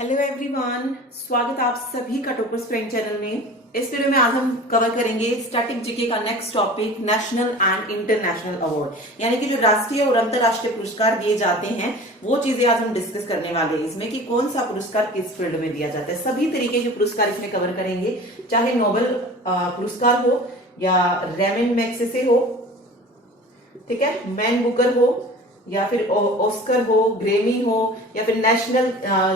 Hello everyone, स्वागत है आप सभी का टॉपर्स फ्रेंड चैनल में। इस वीडियो में आज हम कवर करेंगे स्टैटिक जीके का next topic, national and international award, यानी कि जो राष्ट्रीय और अंतर्राष्ट्रीय पुरस्कार दिए जाते हैं वो चीजें आज हम डिस्कस करने वाले हैं इसमें, कि कौन सा पुरस्कार किस फील्ड में दिया जाता है। सभी तरीके के पुरस्कार इसमें कवर करेंगे, चाहे नोबेल पुरस्कार हो या रेमन मैग्सेसे हो, ठीक है, मैन बुकर हो या फिर ऑस्कर हो, ग्रेमी हो, या फिर नेशनल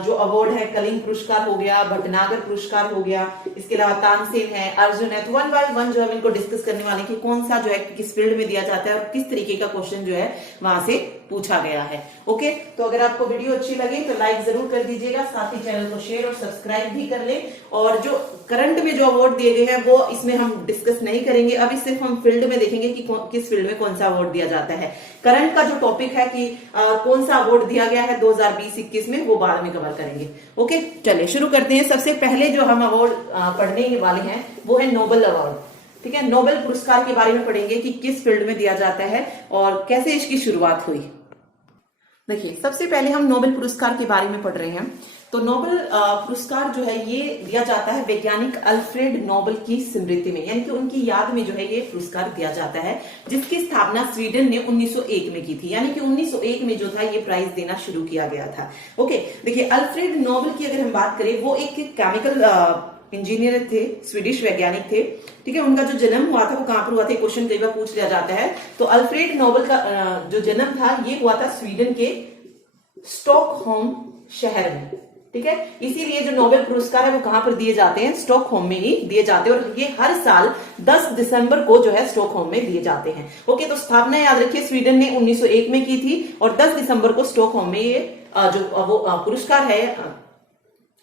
जो अवार्ड है, कलिंग पुरस्कार हो गया, भटनागर पुरस्कार हो गया, इसके अलावा तानसेन है, अर्जुन है। तो वन बाय वन जो हम इनको डिस्कस करने वाले कि कौन सा जो है किस फील्ड में दिया जाता है और किस तरीके का क्वेश्चन जो है वहां से पूछा गया है। ओके, तो अगर आपको वीडियो अच्छी लगे तो लाइक जरूर कर दीजिएगा, साथ ही चैनल को शेयर और सब्सक्राइब भी कर ले। और जो करंट में जो अवार्ड दिए गए हैं वो इसमें हम डिस्कस नहीं करेंगे, अभी सिर्फ हम फील्ड में देखेंगे कि किस फील्ड में कौन सा अवार्ड दिया जाता है। करंट का जो टॉपिक है कि कौन सा अवार्ड दिया गया है 2020-21 में, वो बाद में कवर करेंगे। ओके, चलिए शुरू करते हैं। सबसे पहले जो हम अवार्ड पढ़ने वाले हैं वो है नोबेल अवार्ड, ठीक है। नोबेल पुरस्कार के बारे में पढ़ेंगे कि किस फील्ड में दिया जाता है और कैसे इसकी शुरुआत हुई। देखिए, सबसे पहले हम नोबेल पुरस्कार के बारे में पढ़ रहे हैं। तो नोबेल पुरस्कार जो है ये दिया जाता है वैज्ञानिक अल्फ्रेड नोबेल की स्मृति में, यानी कि उनकी याद में जो है ये पुरस्कार दिया जाता है, जिसकी स्थापना स्वीडन ने 1901 में की थी। यानी कि 1901 में जो था ये प्राइज देना शुरू किया गया था। ओके, देखिए, अल्फ्रेड नोबेल की अगर हम बात करें, वो एक केमिकल इंजीनियर थे, स्वीडिश वैज्ञानिक थे, ठीक है। उनका जो जन्म हुआ था वो कहां पर हुआ था, क्वेश्चन कई बार पूछ लिया जाता है। तो अल्फ्रेड नोबेल का जो जन्म था ये हुआ था स्वीडन के स्टॉकहोम शहर में, ठीक है। इसीलिए जो नोबेल पुरस्कार है वो कहां पर दिए जाते हैं, स्टॉकहोम में ही दिए जाते हैं, और ये हर साल 10 दिसंबर को जो है स्टॉकहोम में दिए जाते हैं। ओके, तो स्थापना याद रखिए स्वीडन ने 1901 में की थी और 10 दिसंबर को स्टॉकहोम में ये जो वो पुरस्कार है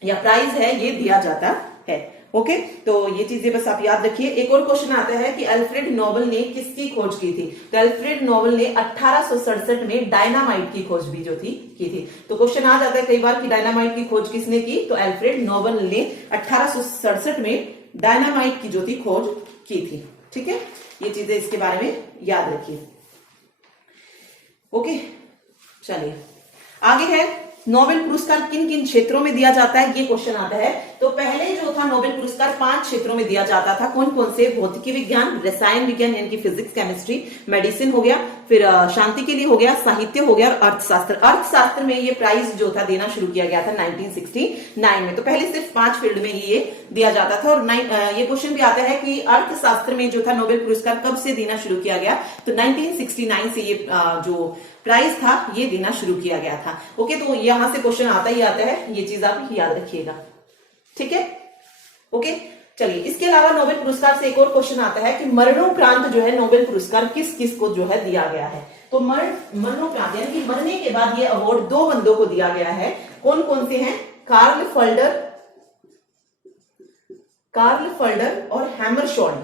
या प्राइज है ये दिया जाता है। ओके, तो ये चीजें बस आप याद रखिए। एक और क्वेश्चन आता है कि अल्फ्रेड नोबेल ने किसकी खोज की थी। तो अल्फ्रेड नोबेल ने 1867 में डायनामाइट की खोज भी जो थी की थी। तो क्वेश्चन आ जाता है कई बार कि डायनामाइट की खोज किसने की। तो अल्फ्रेड नोबेल ने 1867 में डायनामाइट की जो थी खोज की थी, ठीक है। ये चीजें इसके बारे में याद रखिए। ओके, चलिए आगे है नोबेल पुरस्कार किन किन क्षेत्रों में दिया जाता है, ये क्वेश्चन आता है। तो पहले जो था नोबेल पुरस्कार 5 क्षेत्रों में दिया जाता था। कौन कौन से? भौतिकी विज्ञान, रसायन विज्ञान यानी कि फिजिक्स, केमिस्ट्री, मेडिसिन हो गया, फिर शांति के लिए हो गया, साहित्य हो गया, और अर्थशास्त्र। अर्थशास्त्र में ये प्राइज जो था देना शुरू किया गया था 1969 में। तो पहले सिर्फ 5 फील्ड में ये दिया जाता था। और ये क्वेश्चन भी आता है कि अर्थशास्त्र में जो था नोबेल पुरस्कार कब से देना शुरू किया गया। तो 1969 से ये जो प्राइज था ये देना शुरू किया गया था। ओके, तो यहां से क्वेश्चन आता ही आता है, ये चीज आप याद रखिएगा, ठीक है। ओके, चलिए इसके अलावा नोबेल पुरस्कार से एक और क्वेश्चन आता है कि मरणोपरांत जो है नोबेल पुरस्कार किस किस को जो है दिया गया है। तो मरणोपरांत यानी कि मरने के बाद ये अवार्ड 2 बंदों को दिया गया है। कौन कौन से हैं? कार्ल फल्डर और हैमरशॉल्ड।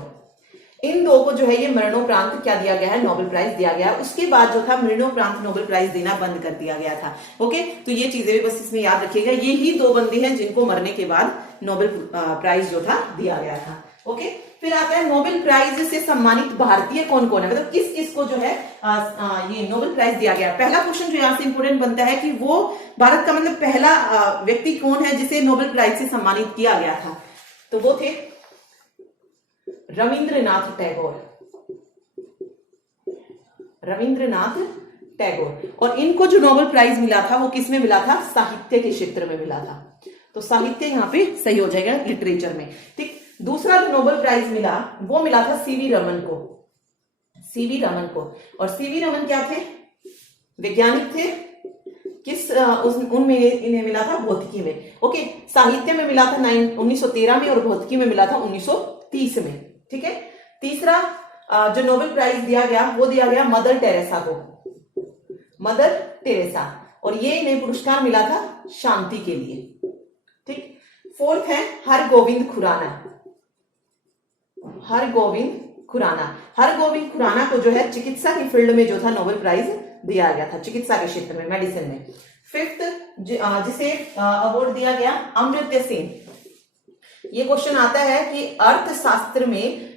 इन 2 को जो है ये मरणोपरांत क्या दिया गया है, नोबेल प्राइज दिया गया। उसके बाद जो था मरणोपरांत नोबेल प्राइज देना बंद कर दिया गया था। ओके, तो ये चीजें भी बस इसमें याद रखिएगा। ये ही 2 बंदे हैं जिनको मरने के बाद नोबेल प्राइज जो था दिया गया था। ओके, फिर आता है नोबेल प्राइज से सम्मानित भारतीय कौन कौन है, मतलब किस किस को जो है ये नोबेल प्राइज दिया गया। पहला क्वेश्चन जो यहाँ से इंपोर्टेंट बनता है कि वो भारत का मतलब पहला व्यक्ति कौन है जिसे नोबेल प्राइज से सम्मानित किया गया था। तो वो थे रविंद्रनाथ टैगोर। और इनको जो नोबेल प्राइज मिला था वो किस में मिला था? साहित्य के क्षेत्र में मिला था। तो साहित्य यहाँ पे सही हो जाएगा, लिटरेचर में, ठीक। दूसरा जो नोबेल प्राइज मिला वो मिला था सीवी रमन को। और सीवी रमन क्या थे? वैज्ञानिक थे। किस उनमें इन्हें मिला था? भौतिकी में। ओके, साहित्य में मिला था 1913 में और भौतिकी में मिला था 1930 में, ठीक है। तीसरा जो नोबेल प्राइज दिया गया वो दिया गया मदर टेरेसा को, और ये इन्हें पुरस्कार मिला था शांति के लिए, ठीक। फोर्थ है हरगोविंद खुराना को जो है चिकित्सा की फील्ड में जो था नोबेल प्राइज दिया गया था, चिकित्सा के क्षेत्र में, मेडिसिन में। फिफ्थ जिसे अवार्ड दिया गया अमर्त्य सेन। ये क्वेश्चन आता है कि अर्थशास्त्र में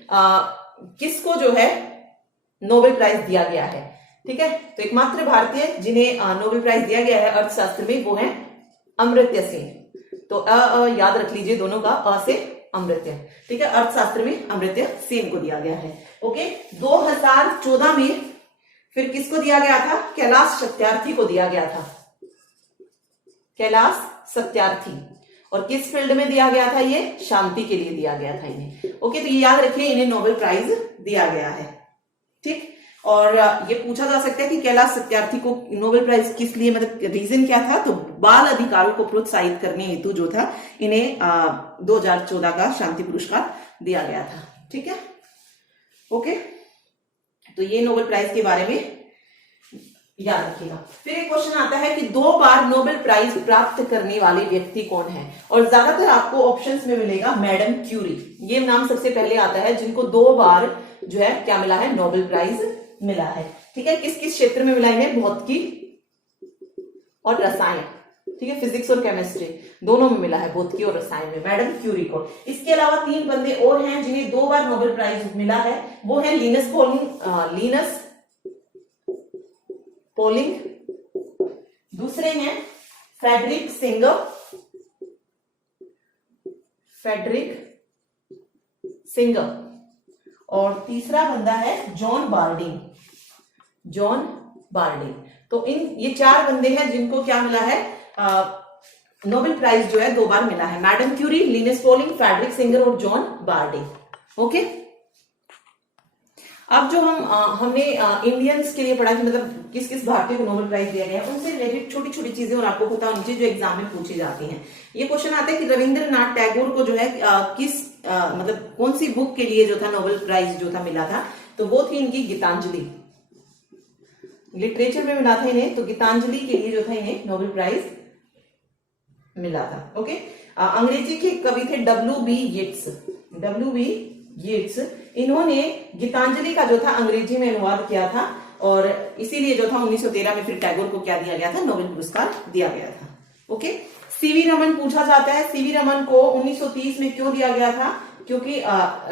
किसको जो है नोबेल प्राइज दिया गया है, ठीक है। तो एकमात्र भारतीय जिन्हें नोबेल प्राइज दिया गया है अर्थशास्त्र में वो है अमर्त्य सेन। तो अ याद रख लीजिए दोनों का, अ से अमृत्य, ठीक है। अर्थशास्त्र में अमृत्य सेन को दिया गया है। ओके, 2014 में फिर किसको दिया गया था? कैलाश सत्यार्थी को दिया गया था, कैलाश सत्यार्थी। और किस फील्ड में दिया गया था? ये शांति के लिए दिया गया था इन्हें। ओके, तो ये याद रखिए, इन्हें नोबेल प्राइज दिया गया है, ठीक। और ये पूछा जा सकता है कि कैलाश सत्यार्थी को नोबेल प्राइज किस लिए, मतलब रीजन क्या था? तो बाल अधिकारों को प्रोत्साहित करने हेतु जो था इन्हें 2014 का शांति पुरस्कार दिया गया था, ठीक है। ओके, तो ये नोबेल प्राइज के बारे में याद रखिएगा। फिर एक क्वेश्चन आता है कि 2 बार नोबेल प्राइज प्राप्त करने वाले व्यक्ति कौन है? और ज्यादातर आपको ऑप्शंस में मिलेगा मैडम क्यूरी, ये नाम सबसे पहले आता है, जिनको 2 बार जो है क्या मिला है? नोबेल प्राइज मिला है, ठीक है। किस किस क्षेत्र में मिला इन्हें? भौतिकी और रसायन, ठीक है, फिजिक्स और केमिस्ट्री दोनों में मिला है, भौतिकी और रसायन में मैडम क्यूरी को। इसके अलावा 3 बंदे और हैं जिन्हें 2 बार नोबेल प्राइज मिला है, वो है लिनस पॉलिंग, दूसरे हैं फ्रेडरिक सिंगर, और तीसरा बंदा है जॉन बार्डिन। तो ये 4 बंदे हैं जिनको क्या मिला है? नोबेल प्राइज जो है 2 बार मिला है, madam Curie, Linus Pauling, Frederick Sanger और जॉन बार्डिन। ओके, अब जो हमने इंडियंस के लिए पढ़ा कि मतलब किस किस भारतीय को नोबेल प्राइज दिया गया है, उनसे रिलेटेड छोटी छोटी चीजें और आपको पता होनी चाहिए जो एग्जाम में पूछी जाती हैं। ये क्वेश्चन आता है कि रविंद्रनाथ टैगोर को जो है मतलब कौन सी बुक के लिए जो था नोबेल प्राइज जो था मिला था? तो वो थी इनकी गीतांजलि, लिटरेचर में मिला था इन्हें, तो गीतांजलि के लिए जो था इन्हें नोबेल प्राइज मिला था। ओके, अंग्रेजी के कवि थे W.B. येट्स, इन्होंने गीतांजलि का जो था अंग्रेजी में अनुवाद किया था, और इसीलिए जो था 1913 में फिर टैगोर को क्या दिया गया था? नोबेल पुरस्कार दिया गया था। ओके, सीवी रमन पूछा जाता है, सीवी रमन को 1930 में क्यों दिया गया था? क्योंकि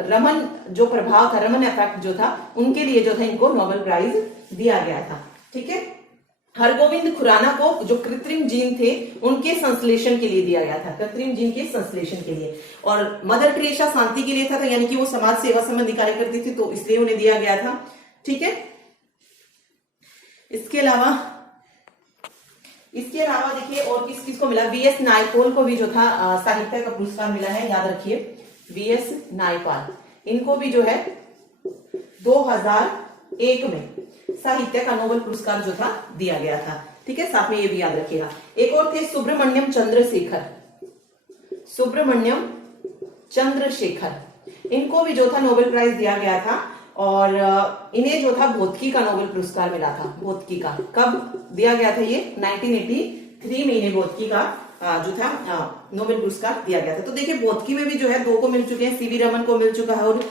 रमन जो प्रभाव था, रमन इफेक्ट जो था, उनके लिए जो था इनको नोबेल प्राइज दिया गया था, ठीक है। हरगोविंद खुराना को जो कृत्रिम जीन थे उनके संश्लेषण के लिए दिया गया था, कृत्रिम जीन के संश्लेषण के लिए। और मदर टेरेसा शांति के लिए था, तो यानी कि वो समाज सेवा संबंधी कार्य करती थी, तो इसलिए उन्हें दिया गया था, ठीक है। इसके अलावा देखिए और किस किस को मिला? वीएस नायपॉल को भी जो था साहित्य का पुरस्कार मिला है, याद रखिए, वीएस नायपॉल, इनको भी जो है 2001 में साहित्य का नोबेल पुरस्कार जो था दिया गया था, ठीक है। साथ में ये भी याद रखिएगा। एक और थे सुब्रमण्यम चंद्रशेखर, इनको भी जो था नोबेल प्राइज दिया गया था, और इन्हें जो था भौतिकी का नोबेल पुरस्कार मिला था। भौतिकी का कब दिया गया था? ये 1983 में इन्हें भौतिकी का जो था नोबेल पुरस्कार दिया गया था। तो देखिए भौतिकी में भी जो है 2 को मिल चुके हैं, सीवी रमन को मिल चुका है और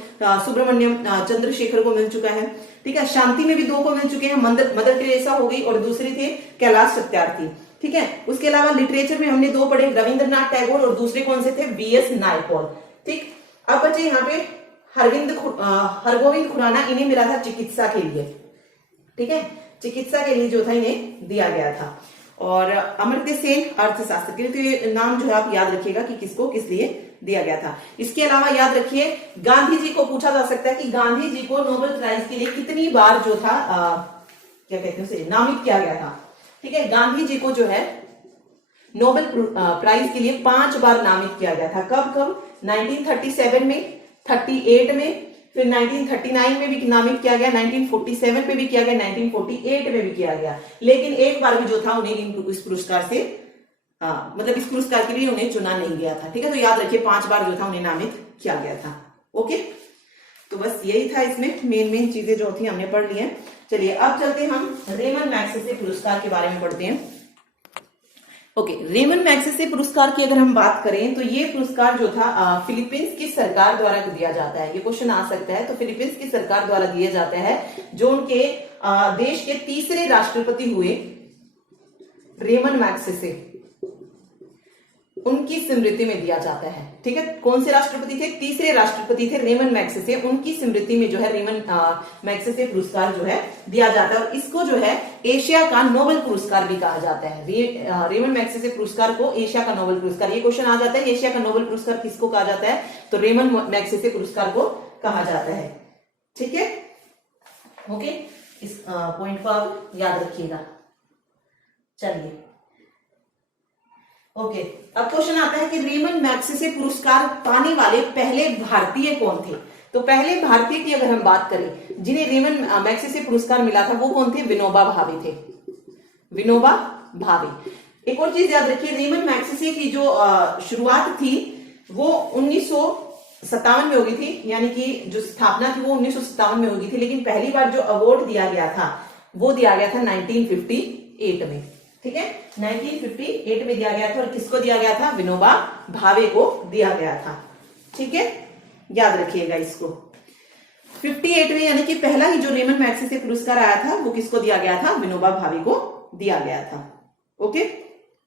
सुब्रमण्यम चंद्रशेखर को मिल चुका है, ठीक है। शांति में भी 2 को मिल चुके हैं, मदर टेरेसा हो गई और दूसरी थे कैलाश सत्यार्थी, ठीक है। उसके अलावा लिटरेचर में हमने 2 पढ़े, रविंद्रनाथ टैगोर और दूसरे कौन से थे? वीएस नायपॉल, ठीक। अब बचे यहाँ पे हरगोविंद खुराना, इन्हें मिला था चिकित्सा के लिए, ठीक है, चिकित्सा के लिए जो था इन्हें दिया गया था। और अमर्त्य सेन अर्थशास्त्र के लिए, तो ये नाम जो है आप याद रखिएगा कि किसको किस लिए दिया गया था। इसके अलावा याद रखिए गांधी जी को पूछा जा सकता है कि गांधी जी को नोबेल प्राइज के लिए कितनी बार जो था क्या कहते हैं उसे नामित किया गया था, ठीक है। गांधी जी को जो है नोबेल प्राइज के लिए 5 बार नामित किया गया था। कब 1937 में, 38 में, फिर 1939 में भी नामित किया गया, 1947 में भी किया गया, 1948 में भी किया गया, लेकिन एक बार भी जो था उन्हें इस पुरस्कार से मतलब इस पुरस्कार के लिए उन्हें चुना नहीं गया था, ठीक है। तो याद रखिए 5 बार जो था उन्हें नामित किया गया था। ओके, तो बस यही था, इसमें मेन चीजें जो थी हमने पढ़ ली है। चलिए अब चलते हैं हम रेमन मैग्सेसे पुरस्कार के बारे में पढ़ते हैं। ओके, रेमन मैग्सेसे पुरस्कार की अगर हम बात करें तो ये पुरस्कार जो था फिलीपींस की सरकार द्वारा दिया जाता है। ये क्वेश्चन आ सकता है, तो फिलीपींस की सरकार द्वारा दिया जाता है, जो उनके देश के तीसरे राष्ट्रपति हुए रेमन मैग्सेसे, उनकी स्मृति में दिया जाता है। ठीक है, कौन से राष्ट्रपति थे? तीसरे राष्ट्रपति थे रेमन मैग्सेसे, उनकी स्मृति में जो है रेमन मैग्सेसे पुरस्कार जो है दिया जाता है। और इसको जो है एशिया का नोबेल पुरस्कार भी कहा जाता है। रेमन मैग्सेसे पुरस्कार को एशिया का नोबेल पुरस्कार, ये क्वेश्चन आ जाता है, एशिया का नोबेल पुरस्कार किसको कहा जाता है? तो रेमन मैग्सेसे पुरस्कार को कहा जाता है। ठीक है, ओके, इस पॉइंट को आप याद रखिएगा। चलिए, ओके, अब क्वेश्चन आता है कि रेमन मैग्सेसे पुरस्कार पाने वाले पहले भारतीय कौन थे? तो पहले भारतीय की अगर हम बात करें जिन्हें रेमन मैग्सेसे पुरस्कार मिला था, वो कौन थे? विनोबा भावे थे, विनोबा भावे। एक और चीज याद रखिए, रेमन मैग्सेसे की जो शुरुआत थी वो 1957 में हो गई थी, यानी कि जो स्थापना थी वो 1957 में हो गई थी, लेकिन पहली बार जो अवार्ड दिया गया था वो दिया गया था 1958 में। ठीक है, 1958 में दिया गया था, और किसको दिया गया था? विनोबा भावे को दिया गया था। ठीक है, याद रखिएगा इसको। 58 में, यानी कि पहला ही जो रेमन मैग्सेसे पुरस्कार आया था वो किसको दिया गया था? विनोबा भावे को दिया गया था। ओके,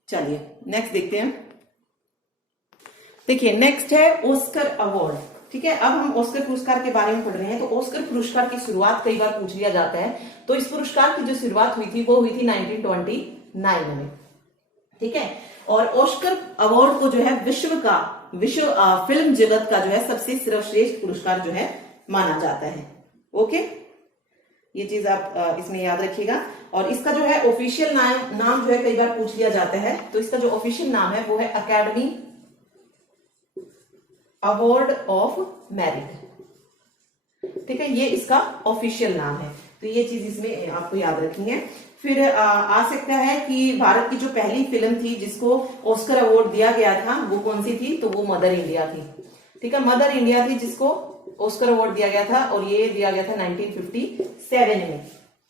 चलिए नेक्स्ट देखते हैं। देखिए, नेक्स्ट है ऑस्कर अवार्ड। ठीक है, अब हम ऑस्कर पुरस्कार के बारे में पढ़ रहे हैं। तो ऑस्कर पुरस्कार की शुरुआत कई बार पूछ लिया जाता है। तो इस पुरस्कार की जो शुरुआत हुई थी वो हुई थी 1929 में। ठीक है, और ऑस्कर अवार्ड को जो है विश्व फिल्म जगत का जो है सबसे सर्वश्रेष्ठ पुरस्कार जो है माना जाता है। ओके, ये चीज आप इसमें याद रखिएगा। और इसका जो है ऑफिशियल नाम जो है कई बार पूछ लिया जाता है। तो इसका जो ऑफिशियल नाम है वो है अकेडमी अवार्ड ऑफ मेरिट। ठीक है, ये इसका ऑफिशियल नाम है। तो ये चीज इसमें आपको याद रखनी है। फिर आ सकता है कि भारत की जो पहली फिल्म थी जिसको ऑस्कर अवार्ड दिया गया था वो कौन सी थी? तो वो मदर इंडिया थी। ठीक है, मदर इंडिया थी जिसको ऑस्कर अवार्ड दिया गया था, और ये दिया गया था 1957 में।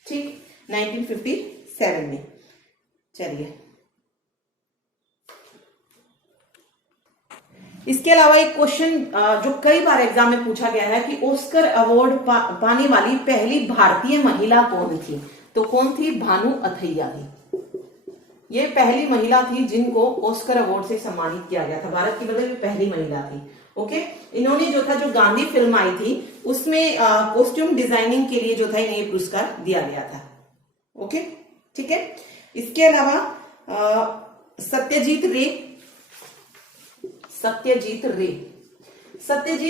ठीक, 1957 में। चलिए, इसके अलावा एक क्वेश्चन जो कई बार एग्जाम में पूछा गया है कि ऑस्कर अवार्ड पाने वाली पहली भारतीय महिला कौन थी? तो कौन थी? भानु अथैया थी। ये पहली महिला थी जिनको ऑस्कर अवार्ड से सम्मानित किया गया था। भारत की मतलब ये पहली महिला थी। ओके, इन्होंने जो था, जो गांधी फिल्म आई थी उसमें कॉस्ट्यूम डिजाइनिंग के लिए जो था इन्हें पुरस्कार दिया गया था। ओके, ठीक है। इसके अलावा सत्यजीत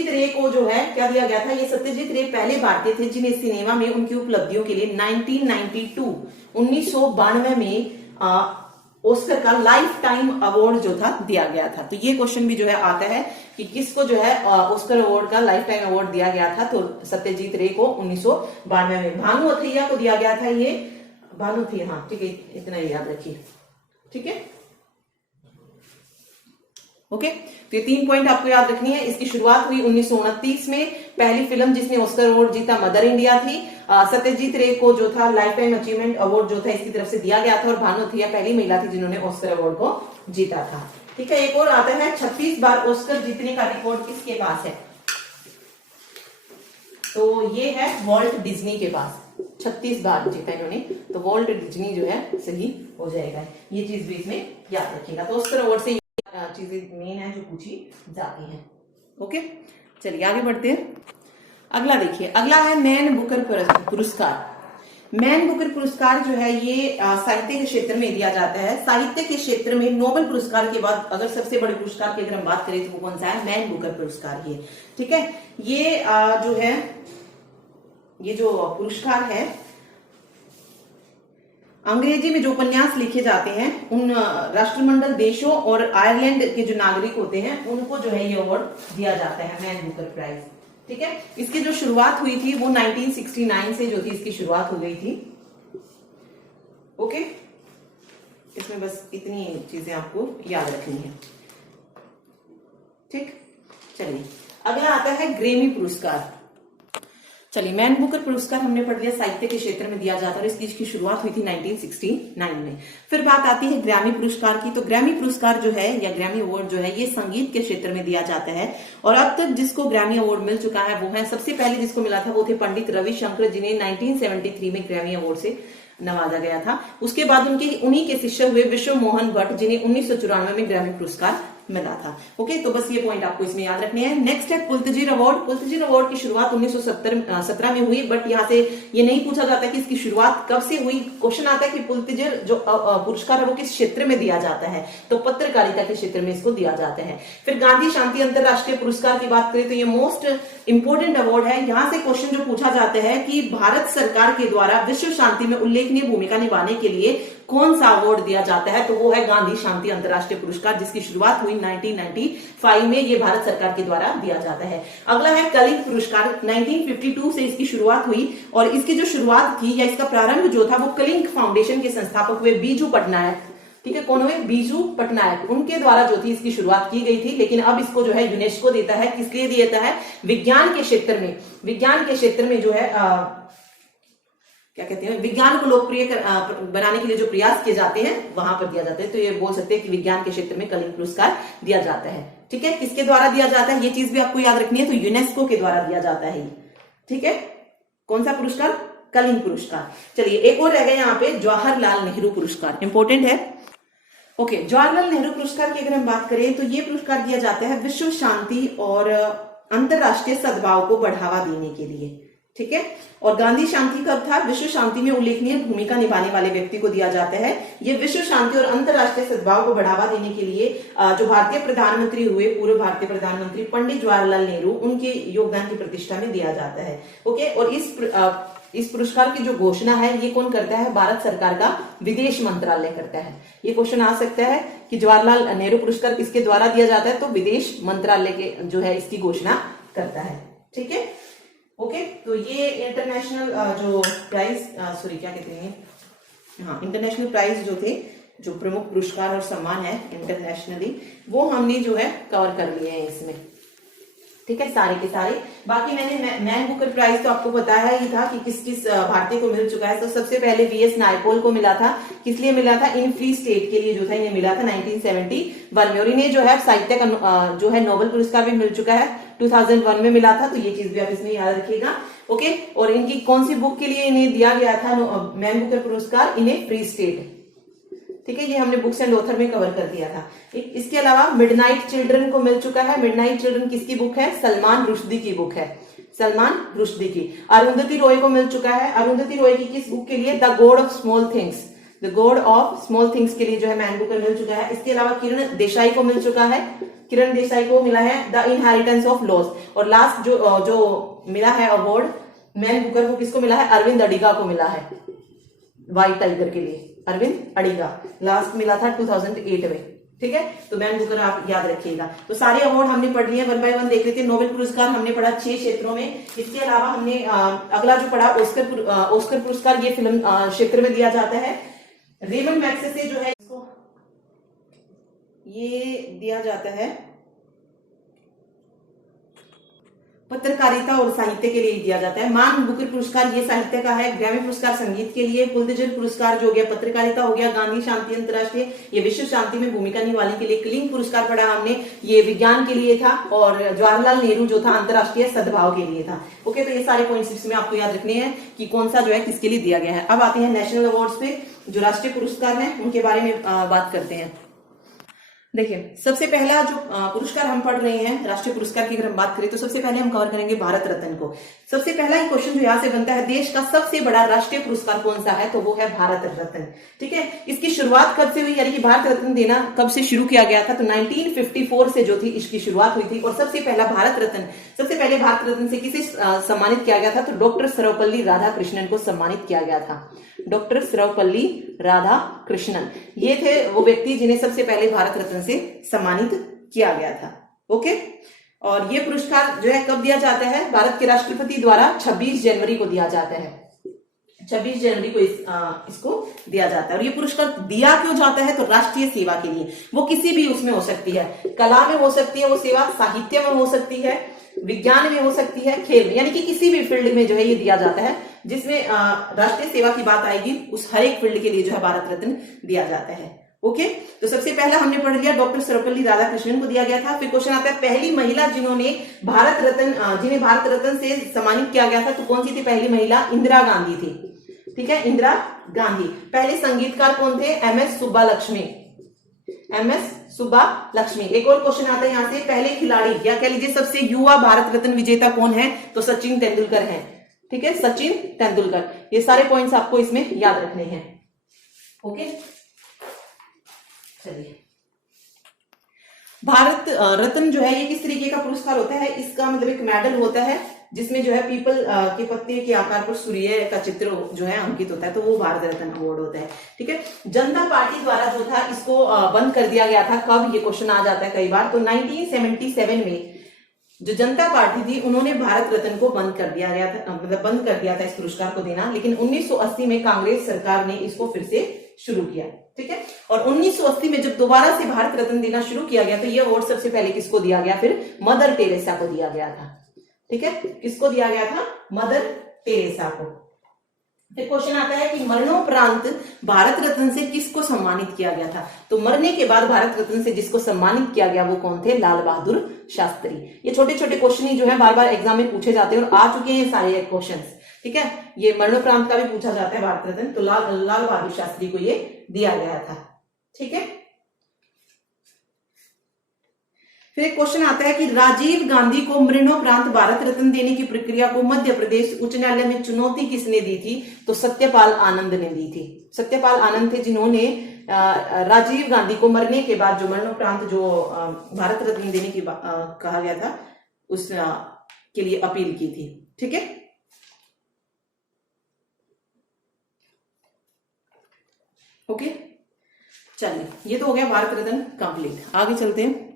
रे को जो है क्या दिया गया था? ये सत्यजीत रे पहले भारतीय थे जिन्हें सिनेमा में उनकी उपलब्धियों के लिए 1992 में ऑस्कर का लाइफ टाइम अवार्ड जो था दिया गया था। तो ये क्वेश्चन भी जो है आता है कि किसको जो है ऑस्कर अवार्ड का लाइफ टाइम अवार्ड दिया गया था? तो सत्यजीत रे को 1992 में। भानु अथैया को दिया गया था, ये भानु थी, हाँ ठीक है, इतना ही याद रखिए। ठीक है, ओके। तो ये 3 पॉइंट आपको याद रखनी है। इसकी शुरुआत हुई 1929 में। पहली फिल्म जिसने ऑस्कर अवार्ड जीता मदर इंडिया थी। सत्यजीत रे को जो था लाइफ टाइम अचीवमेंट अवार्ड जो था इसकी तरफ से दिया गया था, और भानु अथैया पहली महिला थी जिन्होंने ऑस्कर अवार्ड को जीता था। ठीक है, एक और आता है 36 बार ऑस्कर जीतने का रिकॉर्ड किसके पास है? तो ये है वॉल्ट डिज्नी के पास। 36 बार जीता इन्होंने, तो वॉल्ट डिज्नी जो है सही हो जाएगा। ये चीज भी इसमें याद रखिएगा। तो ऑस्कर अवार्ड से चीजें मेन है जो पूछी जाती हैं। ओके, चलिए आगे बढ़ते हैं। अगला देखिए, अगला है मैन बुकर पुरस्कार। मैन बुकर पुरस्कार जो है ये साहित्य के क्षेत्र में दिया जाता है। साहित्य के क्षेत्र में नोबेल पुरस्कार के बाद अगर सबसे बड़े पुरस्कार की अगर हम बात करें तो वो कौन सा है? मैन बुकर पुरस्कार ही है। ठीक है, ये जो है ये जो पुरस्कार है, अंग्रेजी में जो उपन्यास लिखे जाते हैं उन राष्ट्रमंडल देशों और आयरलैंड के जो नागरिक होते हैं उनको जो है ये अवार्ड दिया जाता है, मैन बुकर प्राइज। ठीक है, इसकी जो शुरुआत हुई थी वो 1969 से जो थी इसकी शुरुआत हो गई थी। ओके, इसमें बस इतनी चीजें आपको याद रखनी है। ठीक, चलिए अगला आता है ग्रेमी पुरस्कार। चलिए, मैन बुकर पुरस्कार हमने पढ़ लिया, साहित्य के क्षेत्र में दिया जाता है, और इसकी शुरुआत हुई थी 1969 में। फिर बात आती है ग्रैमी पुरस्कार की। तो ग्रैमी पुरस्कार जो है या ग्रैमी अवार्ड जो है ये संगीत के क्षेत्र में दिया जाता है, और अब तक जिसको ग्रैमी अवार्ड मिल चुका है वो है, सबसे पहले जिसको मिला था वो थे पंडित रविशंकर, जिन्हें 1973 में ग्रैमी अवार्ड से नवाजा गया था। उसके बाद उन्हीं के शिष्य हुए विश्व मोहन भट्ट, जिन्हें 1994 में ग्रैमी पुरस्कार मिला था। ओके, तो बस ये पॉइंट आपको इसमें याद रखने हैं। नेक्स्ट है पुलतजीर अवार्ड। पुलतजीर अवार्ड की शुरुआत 1917 में हुई, बट यहाँ से ये नहीं पूछा जाता कि इसकी शुरुआत कब से हुई। क्वेश्चन आता है कि पुलतजीर जो पुरस्कार है वो किस क्षेत्र में दिया जाता है, तो पत्रकारिता के क्षेत्र में इसको दिया जाता है। फिर गांधी शांति अंतरराष्ट्रीय पुरस्कार की बात करें तो ये मोस्ट इंपोर्टेंट अवार्ड है। यहां से क्वेश्चन जो पूछा जाता है कि भारत सरकार के द्वारा विश्व शांति में उल्लेखनीय भूमिका निभाने के लिए कौन सा अवार्ड दिया जाता है, तो वो है गांधी शांति अंतरराष्ट्रीय पुरस्कार, जिसकी शुरुआत हुई 1995 में, ये भारत सरकार के द्वारा दिया जाता है। अगला है कलिंग पुरस्कार। 1952 से इसकी शुरुआत हुई और इसकी जो शुरुआत थी या इसका प्रारंभ जो था वो कलिंग फाउंडेशन के संस्थापक हुए बीजू पटनायक। ठीक है, कौन हुए? बीजू पटनायक, उनके द्वारा जो थी इसकी शुरुआत की गई थी। लेकिन अब इसको जो है यूनेस्को देता है। किस लिए देता है? विज्ञान के क्षेत्र में, विज्ञान के क्षेत्र में जो है क्या कहते हैं, विज्ञान को लोकप्रिय बनाने के लिए जो प्रयास किए जाते हैं वहां पर दिया जाता है। तो ये बोल सकते हैं कि विज्ञान के क्षेत्र में कलिंग पुरस्कार दिया जाता है। ठीक है, किसके द्वारा दिया जाता है ये चीज भी आपको याद रखनी है, तो यूनेस्को के द्वारा दिया जाता है। ठीक है, कौन सा पुरस्कार? कलिंग पुरस्कार। चलिए एक और रह गया यहाँ पे, जवाहरलाल नेहरू पुरस्कार, इंपॉर्टेंट है। ओके, जवाहरलाल नेहरू पुरस्कार की अगर हम बात करें तो ये पुरस्कार दिया जाता है विश्व शांति और अंतरराष्ट्रीय सद्भाव को बढ़ावा देने के लिए। ठीक है, और गांधी शांति कब था? विश्व शांति में उल्लेखनीय भूमिका निभाने वाले व्यक्ति को दिया जाता है। ये विश्व शांति और अंतरराष्ट्रीय सद्भाव को बढ़ावा देने के लिए जो भारतीय प्रधानमंत्री हुए, पूर्व भारतीय प्रधानमंत्री पंडित जवाहरलाल नेहरू, उनके योगदान की प्रतिष्ठा में दिया जाता है। ओके, और इस पुरस्कार की जो घोषणा है ये कौन करता है? भारत सरकार का विदेश मंत्रालय करता है। ये क्वेश्चन आ सकता है कि जवाहरलाल नेहरू पुरस्कार किसके द्वारा दिया जाता है, तो विदेश मंत्रालय के जो है इसकी घोषणा करता है। ठीक है, ओके, तो ये इंटरनेशनल जो प्राइज क्या कहते हैं, हाँ, इंटरनेशनल प्राइज जो थे, जो प्रमुख पुरस्कार और सम्मान है इंटरनेशनली, वो हमने जो है कवर कर लिए हैं इसमें। ठीक है, सारे के सारे। बाकी मैंने मैन बुकर प्राइज तो आपको बताया ही था कि किस किस भारतीय को मिल चुका है। तो सबसे पहले वीएस नायपॉल को मिला था। किस लिए मिला था? इन फ्री स्टेट के लिए जो था इन्हें मिला था 1971 में। और इन्हें जो है साहित्य का जो है नोबेल पुरस्कार भी मिल चुका है, 2001 में मिला था। तो ये चीज भी आप इसमें याद रखिएगा। ओके, और इनकी कौन सी बुक के लिए इन्हें दिया गया था मैन बुकर पुरस्कार? इन्हें फ्री स्टेट। ठीक है, ये हमने बुक्स एंड ऑथर में कवर कर दिया था। इसके अलावा मिडनाइट चिल्ड्रन को मिल चुका है। मिडनाइट चिल्ड्रन किसकी बुक है? सलमान रुश्दी की बुक है, सलमान रुश्दी की। अरुंधति रॉय को मिल चुका है। अरुंधति रॉय की किस बुक के लिए? The God of small things, the God of small things के लिए जो है मैन बुकर मिल चुका है। इसके अलावा किरण देसाई को मिल चुका है। किरण देसाई को मिला है द इनहेरिटेंस ऑफ लॉस। और लास्ट जो मिला है अवार्ड मैन बुकर, वो किसको मिला है? अरविंद अडिगा को मिला है, व्हाइट टाइगर के लिए अरविंद अडिगा, लास्ट मिला था 2008 में। ठीक है, तो मैन बुकर आप याद रखिएगा। तो सारे अवार्ड हमने पढ़ लिए, 1 बाय 1 देख लेते हैं। नोबेल पुरस्कार हमने पढ़ा 6 क्षेत्रों में। इसके अलावा हमने अगला जो पढ़ा ऑस्कर पुरस्कार, ये फिल्म क्षेत्र में दिया जाता है। रेमंड मैग्सेसे जो है इसको ये दिया जाता है पत्रकारिता और साहित्य के लिए दिया जाता है। मान बुकर पुरस्कार ये साहित्य का है। ग्रैमी पुरस्कार संगीत के लिए। पुलत्जर पुरस्कार जो हो गया पत्रकारिता हो गया। गांधी शांति अंतरराष्ट्रीय ये विश्व शांति में भूमिका निभाने के लिए। कलिंग पुरस्कार पढ़ा हमने, ये विज्ञान के लिए था। और जवाहरलाल नेहरू जो था अंतरराष्ट्रीय सद्भाव के लिए था। ओके, तो ये सारे पॉइंट्स इसमें आपको याद रखने हैं कि कौन सा जो है किसके लिए दिया गया है। अब आते हैं नेशनल अवार्ड्स पे, जो राष्ट्रीय पुरस्कार है उनके बारे में बात करते हैं। देखिए, सबसे पहला जो पुरस्कार हम पढ़ रहे हैं राष्ट्रीय पुरस्कार की अगर हम बात करें तो सबसे पहले हम कवर करेंगे भारत रत्न को। सबसे पहला ही क्वेश्चन जो यहाँ से बनता है, देश का सबसे बड़ा राष्ट्रीय पुरस्कार कौन सा है, तो वो है भारत रत्न। ठीक है, इसकी शुरुआत कब से हुई, यानी कि भारत रत्न देना कब से शुरू किया गया था, तो 1954 से जो थी इसकी शुरुआत हुई थी। और सबसे पहले भारत रत्न से किसे सम्मानित किया गया था, तो डॉक्टर सर्वपल्ली राधाकृष्णन को सम्मानित किया गया था। डॉक्टर सर्वपल्ली राधाकृष्णन ये थे वो व्यक्ति जिन्हें सबसे पहले भारत रत्न से सम्मानित किया गया था। ओके, और ये पुरस्कार जो है कब दिया जाता है, भारत के राष्ट्रपति द्वारा 26 जनवरी को दिया जाता है। 26 जनवरी को इसको दिया जाता है। और ये पुरस्कार दिया क्यों जाता है, तो राष्ट्रीय सेवा के लिए। वो किसी भी उसमें हो सकती है, कला में हो सकती है वो सेवा, साहित्य में हो सकती है, विज्ञान में हो सकती है, खेल में, यानी कि किसी भी फील्ड में जो है ये दिया जाता है। जिसमें राष्ट्रीय सेवा की बात आएगी उस हर एक फील्ड के लिए जो है भारत रत्न दिया जाता है। ओके, तो सबसे पहला हमने पढ़ लिया डॉक्टर सर्वपल्ली राधाकृष्णन को दिया गया था। फिर क्वेश्चन आता है पहली महिला जिन्हें भारत रत्न से सम्मानित किया गया था, तो कौन सी थी पहली महिला, इंदिरा गांधी थी। ठीक है, इंदिरा गांधी। पहले संगीतकार कौन थे, एम एस सुब्बा लक्ष्मी। एक और क्वेश्चन आता है यहाँ से, पहले खिलाड़ी या कह लीजिए सबसे युवा भारत रत्न विजेता कौन है? तो सचिन तेंदुलकर है। ठीक है, सचिन तेंदुलकर। ये सारे पॉइंट्स आपको इसमें याद रखने हैं। ओके, चलिए, भारत रत्न जो है ये किस तरीके का पुरस्कार होता है? इसका मतलब एक मेडल होता है जिसमें जो है पीपल के पत्ते के आकार पर सूर्य का चित्र जो है अंकित होता है, तो वो भारत रत्न अवार्ड होता है। ठीक है, जनता पार्टी द्वारा जो था इसको बंद कर दिया गया था। कब? ये क्वेश्चन आ जाता है कई बार। तो 1977 में जो जनता पार्टी थी उन्होंने भारत रत्न को बंद कर दिया गया था, मतलब बंद कर दिया था इस पुरस्कार को देना। लेकिन 1980 में कांग्रेस सरकार ने इसको फिर से शुरू किया। ठीक है, और 1980 में जब दोबारा से भारत रत्न देना शुरू किया गया तो ये अवार्ड सबसे पहले किसको दिया गया? फिर मदर टेरेसा को दिया गया था। ठीक है, किसको दिया गया था? मदर टेरेसा को। फिर क्वेश्चन आता है कि मरणोपरांत भारत रत्न से किसको सम्मानित किया गया था? तो मरने के बाद भारत रत्न से जिसको सम्मानित किया गया वो कौन थे? लाल बहादुर शास्त्री। ये छोटे छोटे क्वेश्चन ही जो है बार बार एग्जाम में पूछे जाते हैं और आ चुके हैं सारे क्वेश्चन। ठीक है, ये मरणोपरांत का भी पूछा जाता है भारत रत्न, तो लाल बहादुर शास्त्री को ये दिया गया था। ठीक है, फिर एक क्वेश्चन आता है कि राजीव गांधी को मरणोपरांत भारत रत्न देने की प्रक्रिया को मध्य प्रदेश उच्च न्यायालय में चुनौती किसने दी थी? तो सत्यपाल आनंद ने दी थी। सत्यपाल आनंद थे जिन्होंने राजीव गांधी को मरने के बाद जो मरणोपरांत जो भारत रत्न देने की कहा गया था उस के लिए अपील की थी। ठीक है, ओके, चलिए, ये तो हो गया भारत रत्न कंप्लीट। आगे चलते हैं।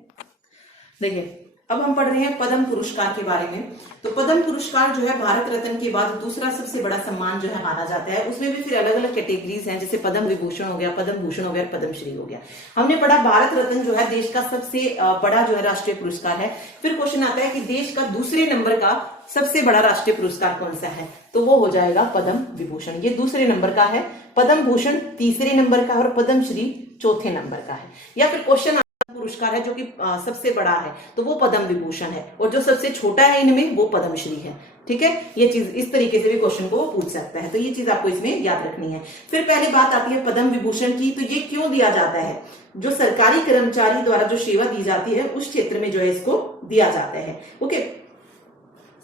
देखिए, अब हम पढ़ रहे हैं पद्म पुरस्कार के बारे में। तो पद्म पुरस्कार जो है भारत रत्न के बाद दूसरा सबसे बड़ा सम्मान जो है माना जाता है। उसमें भी फिर अलग अलग कैटेगरीज हैं, जैसे पद्म विभूषण हो गया, पद्म भूषण हो गया, पद्मश्री हो गया। हमने पढ़ा भारत रत्न जो है देश का सबसे बड़ा जो है राष्ट्रीय पुरस्कार है। फिर क्वेश्चन आता है कि देश का दूसरे नंबर का सबसे बड़ा राष्ट्रीय पुरस्कार कौन सा है? तो वो हो जाएगा पद्म विभूषण, ये दूसरे नंबर का है। पद्म भूषण तीसरे नंबर का और पद्मश्री चौथे नंबर का है। या फिर क्वेश्चन पुरस्कार है जो कि सबसे बड़ा है तो वो पद्म विभूषण है, और जो सबसे छोटा है इनमें वो पद्मश्री है। ठीक है, ये चीज इस तरीके से भी क्वेश्चन को पूछ सकता है, तो ये चीज आपको इसमें याद रखनी है। फिर पहली बात आती है पद्म विभूषण की। तो ये क्यों दिया जाता है? जो सरकारी कर्मचारी द्वारा जो सेवा दी जाती है उस क्षेत्र में जो है इसको दिया जाता है। ओके,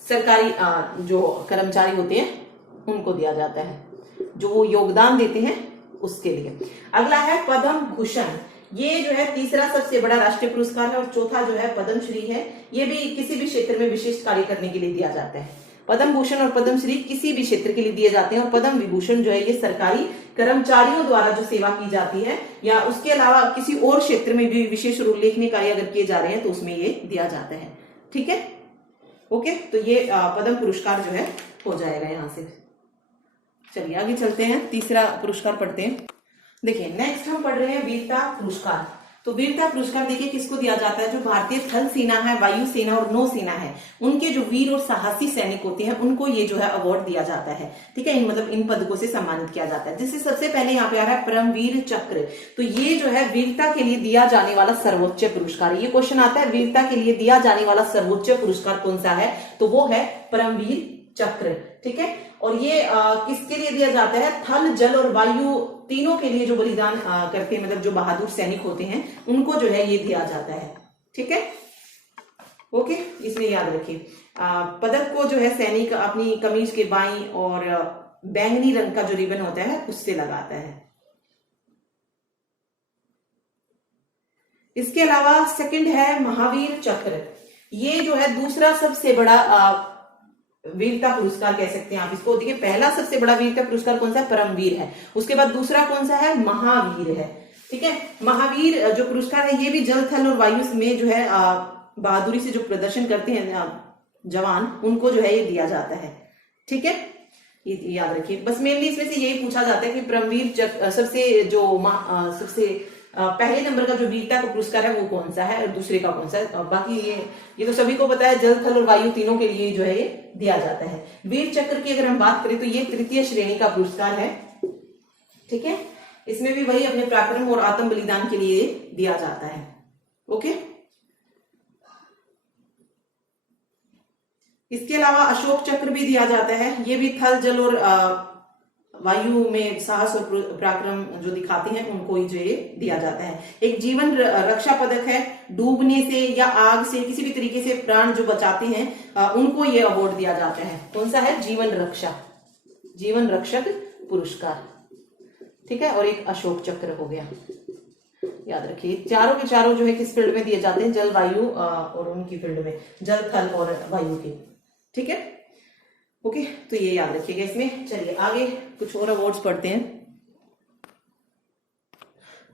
सरकारी जो कर्मचारी होते हैं उनको दिया जाता है, जो वो योगदान देते हैं उसके लिए। अगला है पद्म भूषण। ये जो है तीसरा सबसे बड़ा राष्ट्रीय पुरस्कार है, और चौथा जो है पद्मश्री है। ये भी किसी भी क्षेत्र में विशिष्ट कार्य करने के लिए दिया जाता है। पद्म भूषण और पद्मश्री किसी भी क्षेत्र के लिए दिए जाते हैं, और पद्म विभूषण जो है ये सरकारी कर्मचारियों द्वारा जो सेवा की जाती है या उसके अलावा किसी और क्षेत्र में भी विशेष उल्लेखनीय कार्य अगर किए जा रहे हैं तो उसमें ये दिया जाता है। ठीक है, ओके, तो ये पद्म पुरस्कार जो है हो जाएगा यहां से। चलिए आगे चलते हैं, तीसरा पुरस्कार पढ़ते हैं। देखिए, नेक्स्ट हम पढ़ रहे हैं वीरता पुरस्कार। तो वीरता पुरस्कार देखिए किसको दिया जाता है? जो भारतीय थल सेना है, वायु सेना और नौ सेना है, उनके जो वीर और साहसी सैनिक होते हैं उनको ये जो है अवार्ड दिया जाता है। ठीक है, मतलब इन पदकों से सम्मानित किया जाता है। जैसे सबसे पहले यहाँ पे आ रहा है परमवीर चक्र। तो ये जो है वीरता के लिए दिया जाने वाला सर्वोच्च पुरस्कार। ये क्वेश्चन आता है वीरता के लिए दिया जाने वाला सर्वोच्च पुरस्कार कौन सा है? तो वो है परमवीर चक्र। ठीक है, और ये किसके लिए दिया जाता है? थल, जल और वायु तीनों के लिए जो बलिदान करते हैं, मतलब जो बहादुर सैनिक होते हैं उनको जो है ये दिया जाता है। ठीक है, ओके, इसमें याद रखिए। पदक को जो है सैनिक अपनी कमीज के बाईं और बैंगनी रंग का जो रिबन होता है उससे लगाता है। इसके अलावा सेकंड है महावीर चक्र। ये जो है दूसरा सबसे बड़ा वीरता पुरस्कार कह सकते हैं आप इसको। देखिए, पहला सबसे बड़ा वीरता पुरस्कार कौन सा है? परमवीर है। उसके बाद दूसरा कौन सा है? महावीर है। ठीक है, महावीर जो पुरस्कार है ये भी जल, थल और वायु में जो है बहादुरी से जो प्रदर्शन करते हैं जवान, उनको जो है ये दिया जाता है। ठीक है, ये याद रखिए। बस मेनली इसमें से यही पूछा जाता है कि परमवीर सबसे जो सबसे पहले नंबर का जो वीरता का पुरस्कार है वो कौन सा है और दूसरे का कौन सा है। बाकी ये तो सभी को पता है, जल, थल और वायु तीनों के लिए जो है ये दिया जाता है। वीर चक्र की अगर हम बात करें तो ये तृतीय श्रेणी का पुरस्कार है। ठीक है, इसमें भी वही अपने पराक्रम और आत्म बलिदान के लिए दिया जाता है। ओके, इसके अलावा अशोक चक्र भी दिया जाता है। ये भी थल, जल और वायु में साहस और पराक्रम जो दिखाते हैं उनको ही जो ये दिया जाता है। एक जीवन रक्षा पदक है, डूबने से या आग से किसी भी तरीके से प्राण जो बचाते हैं उनको ये अवार्ड दिया जाता है। कौन सा है? जीवन रक्षक पुरस्कार, ठीक है। और एक अशोक चक्र हो गया, याद रखिए। चारों के चारों जो है किस फील्ड में दिए जाते हैं? जल, वायु और उनकी फील्ड में, जल, थल और वायु के, ठीक है। ओके, तो ये याद रखिएगा इसमें। चलिए आगे कुछ और अवार्ड्स पढ़ते हैं।